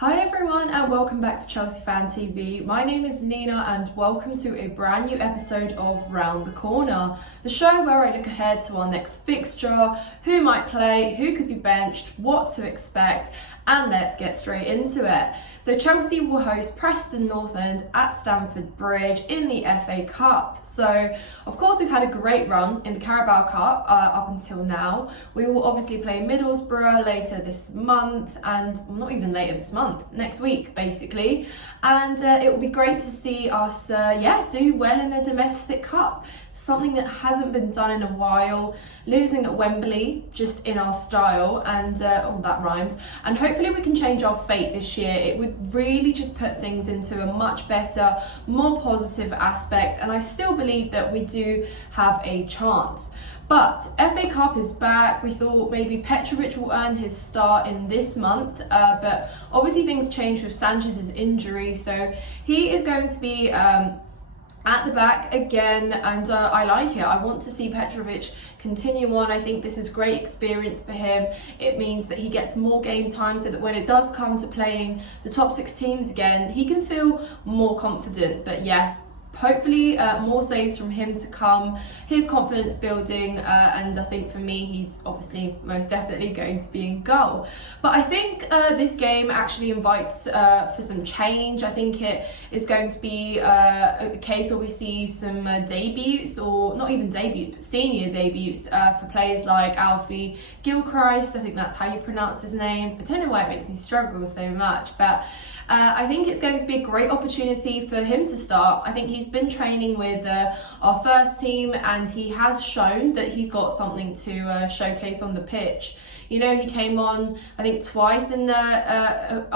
Hi everyone and welcome back to Chelsea Fan TV. My name is Nina and welcome to a brand new episode of Round the Corner, the show where I look ahead to our next fixture, who might play, who could be benched, what to expect, and let's get straight into it. So Chelsea will host Preston North End at Stamford Bridge in the FA Cup. So of course we've had a great run in the Carabao Cup up until now. We will obviously play Middlesbrough later this month, and well, not even later this month, next week basically. And it will be great to see us do well in the domestic cup. Something that hasn't been done in a while, losing at Wembley, just in our style, and that rhymes. And hopefully we can change our fate this year. It would really just put things into a much better, more positive aspect, and I still believe that we do have a chance. But FA Cup is back. We thought maybe Petrovic will earn his start in this month, but obviously things changed with Sanchez's injury, so he is going to be at the back again, and I like it. I want to see Petrovic continue on. I think this is great experience for him. It means that he gets more game time so that when it does come to playing the top 6 teams again, he can feel more confident. But yeah, hopefully more saves from him to come, his confidence building, and I think for me he's obviously most definitely going to be in goal. But I think this game actually invites for some change. I think it is going to be a case where we see some debuts, or not even debuts but senior debuts for players like Alfie Gilchrist. I think that's how you pronounce his name. I don't know why it makes me struggle so much, but I think it's going to be a great opportunity for him to start. I think he's been training with our first team, and he has shown that he's got something to showcase on the pitch. You know, he came on, I think, twice in a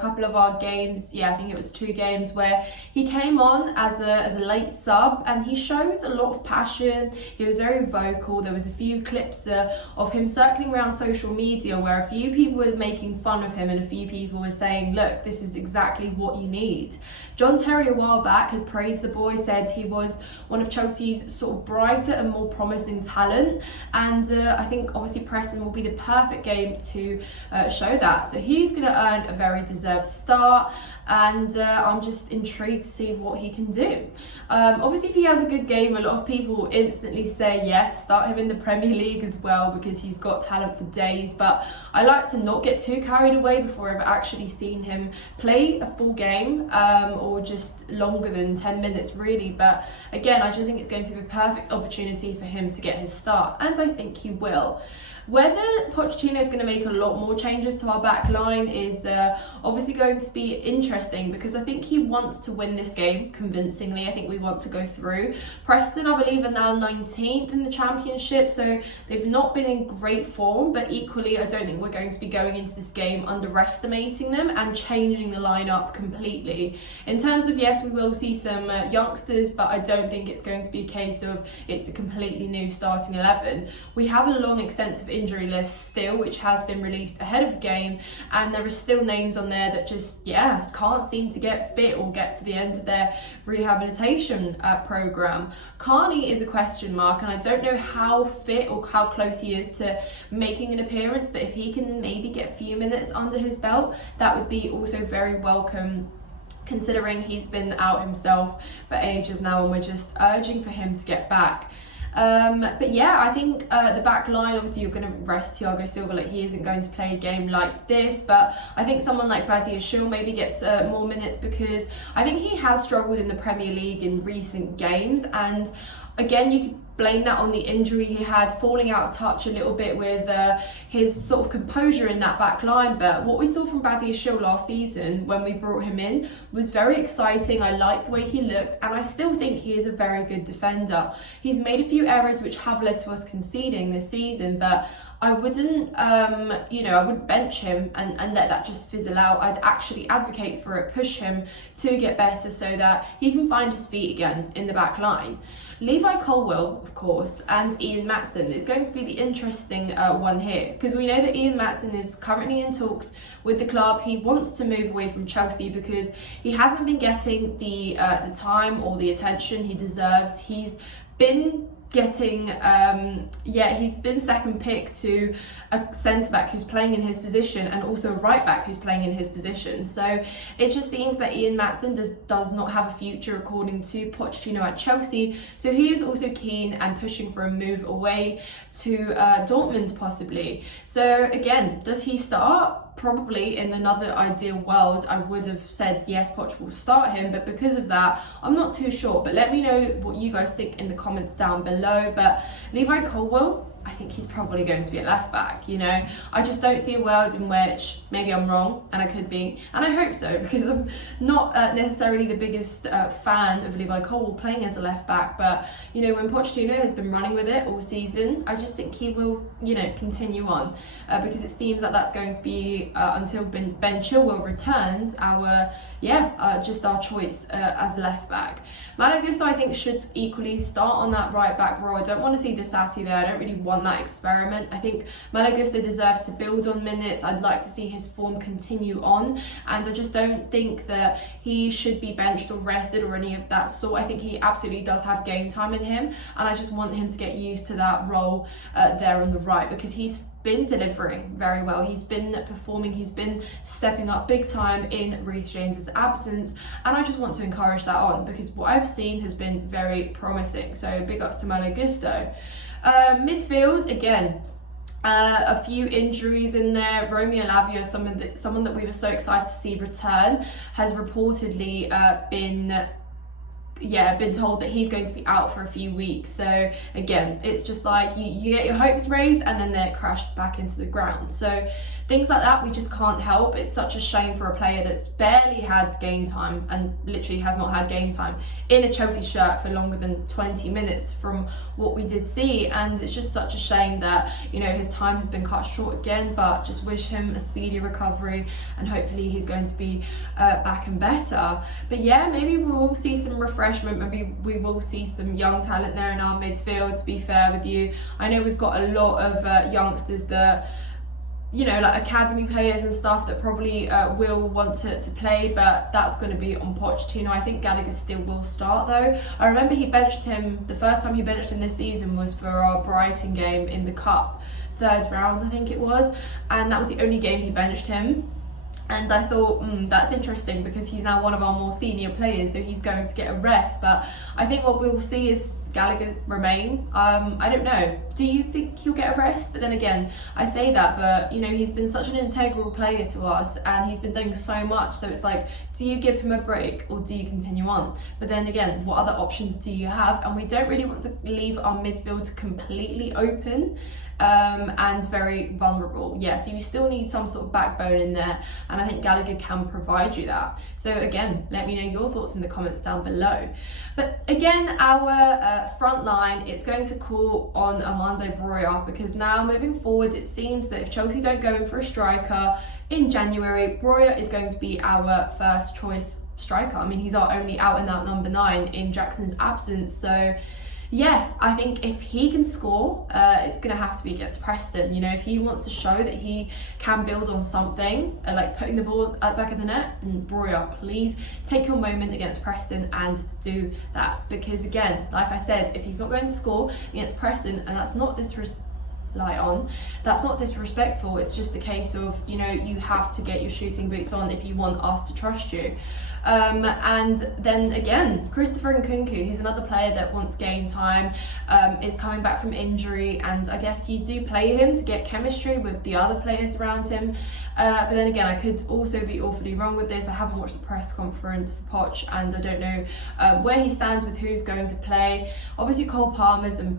couple of our games. Yeah, I think it was 2 games where he came on as a late sub, and he showed a lot of passion. He was very vocal. There was a few clips of him circling around social media where a few people were making fun of him and a few people were saying, look, this is exactly what you need. John Terry a while back had praised the boy, said he was one of Chelsea's sort of brighter and more promising talent, and I think obviously Preston will be the perfect game to show that. So he's going to earn a very deserved start, and I'm just intrigued to see what he can do. Obviously if he has a good game, a lot of people instantly say yes, start him in the Premier League as well, because he's got talent for days. But I like to not get too carried away before I've actually seen him play a full game, or just longer than 10 minutes really. But again, I just think it's going to be a perfect opportunity for him to get his start, and I think he will. Whether Pochettino is going to make a lot more changes to our back line is obviously going to be interesting, because I think he wants to win this game convincingly. I think we want to go through. Preston, I believe, are now 19th in the Championship, so they've not been in great form, but equally I don't think we're going to be going into this game underestimating them and changing the lineup completely. In terms of, yes, we will see some youngsters, but I don't think it's going to be a case of it's a completely new starting 11. We have a long, extensive injury list still, which has been released ahead of the game, and there are still names on there that just can't seem to get fit or get to the end of their rehabilitation program. Carney is a question mark, and I don't know how fit or how close he is to making an appearance, but if he can maybe get a few minutes under his belt, that would be also very welcome, considering he's been out himself for ages now, and we're just urging for him to get back. But yeah, I think the back line, obviously you're going to rest Thiago Silva, like he isn't going to play a game like this, but I think someone like Broja maybe gets more minutes, because I think he has struggled in the Premier League in recent games, and again, you could blame that on the injury he had, falling out of touch a little bit with his sort of composure in that back line. But what we saw from Broja last season when we brought him in was very exciting. I liked the way he looked, and I still think he is a very good defender. He's made a few errors which have led to us conceding this season, but I wouldn't, I wouldn't bench him and let that just fizzle out. I'd actually advocate for it, push him to get better so that he can find his feet again in the back line. Levi Colwill, of course, and Ian Maatsen is going to be the interesting one here, because we know that Ian Maatsen is currently in talks with the club. He wants to move away from Chelsea because he hasn't been getting the time or the attention he deserves. He's been getting, he's been second pick to a centre-back who's playing in his position and also a right-back who's playing in his position. So it just seems that Ian Maatsen does not have a future according to Pochettino at Chelsea. So he is also keen and pushing for a move away to Dortmund possibly. So again, does he start? Probably in another ideal world, I would have said yes, Poch will start him, but because of that, I'm not too sure. But let me know what you guys think in the comments down below. But Levi Colwill, I think he's probably going to be at left back, you know. I just don't see a world in which, maybe I'm wrong, and I could be, and I hope so, because I'm not necessarily the biggest fan of Levi Colwill playing as a left back, but, you know, when Pochettino has been running with it all season, I just think he will, you know, continue on, because it seems that that's going to be until Ben Chilwell returns, just our choice as left back. Malo Gusto, I think, should equally start on that right back role. I don't want to see the Sassy there. I don't really want that experiment. I think Malo Gusto deserves to build on minutes. I'd like to see his form continue on, and I just don't think that he should be benched or rested or any of that sort. I think he absolutely does have game time in him, and I just want him to get used to that role there on the right, because he's been delivering very well. He's been performing, he's been stepping up big time in Reece James's absence, and I just want to encourage that on, because what I've seen has been very promising. So big ups to Malo Gusto. Midfield, again, a few injuries in there. Romeo Lavia, someone that we were so excited to see return, has reportedly been told that he's going to be out for a few weeks. So again, it's just like you get your hopes raised and then they're crashed back into the ground. So things like that we just can't help. It's such a shame for a player that's barely had game time and literally has not had game time in a Chelsea shirt for longer than 20 minutes from what we did see, and it's just such a shame that, you know, his time has been cut short again. But just wish him a speedy recovery, and hopefully he's going to be back and better. But yeah, maybe we will see some refreshment. Maybe we will see some young talent there in our midfield, to be fair with you. I know we've got a lot of youngsters that, you know, like academy players and stuff that probably will want to play, but that's going to be on Pochettino. I think Gallagher still will start though. I remember he benched him, the first time he benched him this season was for our Brighton game in the Cup, third round I think it was, and that was the only game he benched him. And I thought, that's interesting, because he's now one of our more senior players, so he's going to get a rest. But I think what we'll see is Gallagher remain. I don't know. Do you think he'll get a rest? But then again, I say that, but, you know, he's been such an integral player to us, and he's been doing so much. So it's like, do you give him a break or do you continue on? But then again, what other options do you have? And we don't really want to leave our midfield completely open and very vulnerable. Yeah, so you still need some sort of backbone in there, and I think Gallagher can provide you that. So again, let me know your thoughts in the comments down below. But again, our front line, it's going to call on Armando Broja, because now moving forward, it seems that if Chelsea don't go in for a striker in January, Broja is going to be our first choice striker. I mean, he's our only out and out number 9 in Jackson's absence. So yeah, I think if he can score, it's going to have to be against Preston. You know, if he wants to show that he can build on something, like putting the ball at the back of the net, and Broja, please take your moment against Preston and do that. Because again, like I said, if he's not going to score against Preston, and that's not that's not disrespectful, it's just a case of, you know, you have to get your shooting boots on if you want us to trust you. And then again, Christopher Nkunku, he's another player that wants game time, is coming back from injury, and I guess you do play him to get chemistry with the other players around him. But then again, I could also be awfully wrong with this. I haven't watched the press conference for Poch, and I don't know where he stands with who's going to play. Obviously, Cole Palmer's a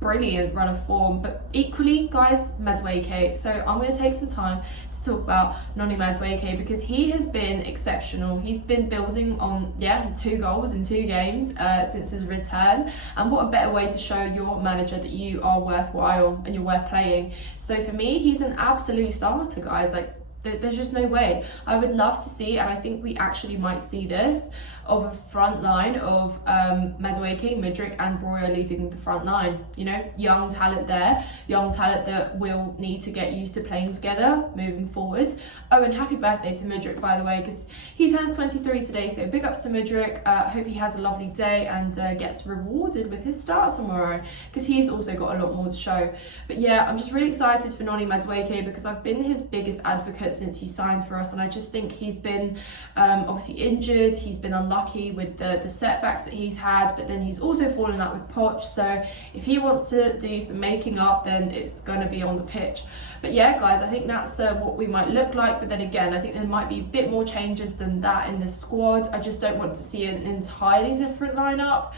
brilliant run of form, but equally, guys, Madueke. So I'm going to take some time to talk about Noni Madueke, because he has been exceptional. He's been building on 2 goals in 2 games since his return, and what a better way to show your manager that you are worthwhile and you're worth playing. So for me, he's an absolute starter, guys. Like, there's just no way. I would love to see, and I think we actually might see this, of a front line of Madueke, Mudryk and Broja leading the front line. You know, young talent there, young talent that will need to get used to playing together moving forward. Oh, and happy birthday to Mudryk, by the way, because he turns 23 today, so big ups to Mudryk. Hope he has a lovely day and gets rewarded with his start tomorrow, because he's also got a lot more to show. But yeah, I'm just really excited for Noni Madueke, because I've been his biggest advocate since he signed for us, and I just think he's been obviously injured, he's been unlucky with the setbacks that he's had, but then he's also fallen out with Poch, so if he wants to do some making up, then it's going to be on the pitch. But yeah, guys, I think that's what we might look like, but then again, I think there might be a bit more changes than that in the squad. I just don't want to see an entirely different lineup,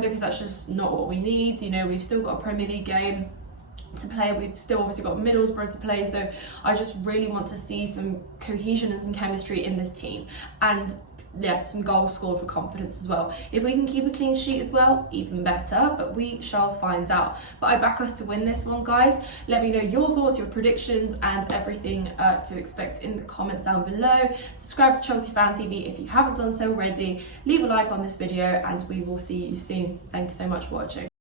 because that's just not what we need. You know, we've still got a Premier League game to play, we've still obviously got Middlesbrough to play, so I just really want to see some cohesion and some chemistry in this team, and yeah, some goals scored for confidence as well. If we can keep a clean sheet as well, even better, but we shall find out. But I back us to win this one, guys. Let me know your thoughts, your predictions, and everything to expect in the comments down below. Subscribe to Chelsea Fan TV if you haven't done so already. Leave a like on this video, and we will see you soon. Thank you so much for watching.